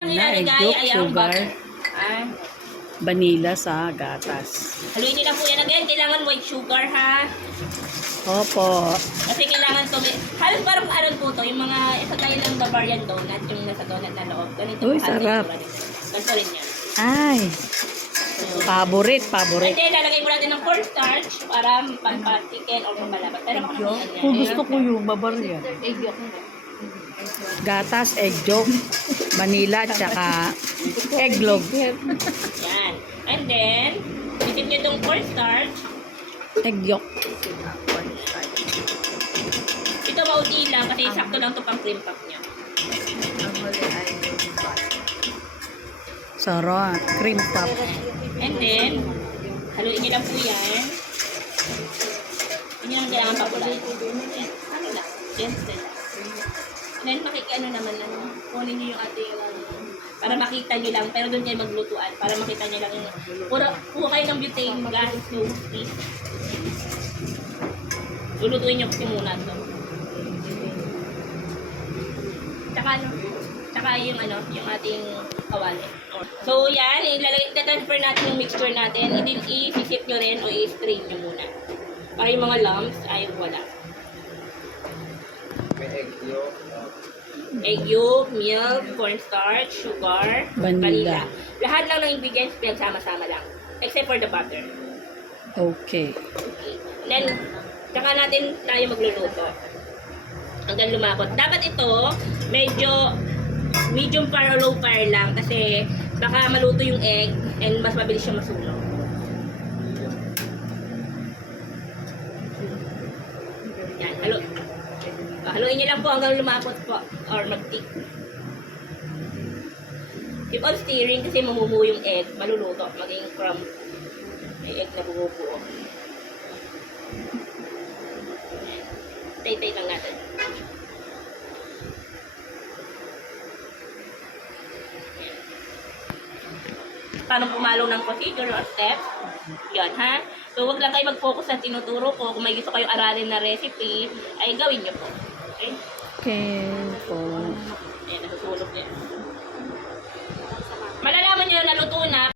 Ang Na, egg ilalagay yolk, ay ang sugar, butter. Ah, vanilla sa gatas. haluin nyo lang po yan. Again, kailangan white sugar ha. Opo. Kasi kailangan to. Halos parang ano po to. Yung mga isa tayo ng Bavarian donut. Yung nasa donut na loob. Ganito Uy, po sarap. Ganito rin yan. Ay, favorite. And then, lalagay po natin ng cornstarch para pampatikin o pampalabat. Pero kung Kung gusto ko yung Bavaria. egg yolk na. Gatas, egg yolk, vanilla, tsaka egglog. Yan. And then, isip nyo itong cornstarch. Egg yolk. Ito maunti lang kasi sakto lang ito pang cream puff niya. Sarap. Cream puff. And then, haluin nyo lang po yan. Hindi lang kailangan papulay. Ano lang, gentle lang. And then, makikiano naman, kunin nyo yung ating, para makita nyo lang, pero doon kayo maglutuan, para makita nyo lang yung, puro kayo ng butane gas, no, please. Lulutuin nyo kasi muna ito. Tsaka yung yung ating kawali. So yan, i-transfer natin yung mixture natin. I-sip nyo rin o i-strain nyo muna. Para yung mga lumps ay wala. May Egg yolk, milk, cornstarch, sugar, Vanilla. Lahat lang ng ingredients pinagsama-sama lang. Except for the butter. Okay. Okay. Then, tsaka natin tayo magluluto. Hanggang lumakot. Dapat ito, medyo medium fire o low fire lang kasi baka maluto yung egg and mas mabilis siya masunog. Yan, haluin niyo lang po hanggang lumapot po or mag-tick. Keep on stirring kasi mamumuo yung egg, maluluto, maging crumb. May egg na bumubuo. Tay-tay lang natin. Paano pumalo ng procedure or steps? Yan, ha? So, wag lang kayo mag-focus sa tinuturo ko. Kung may gusto kayong aralin na recipe, ay gawin nyo po. Okay? Okay po. Ayan, nasusulog yan. Malalaman nyo na luto na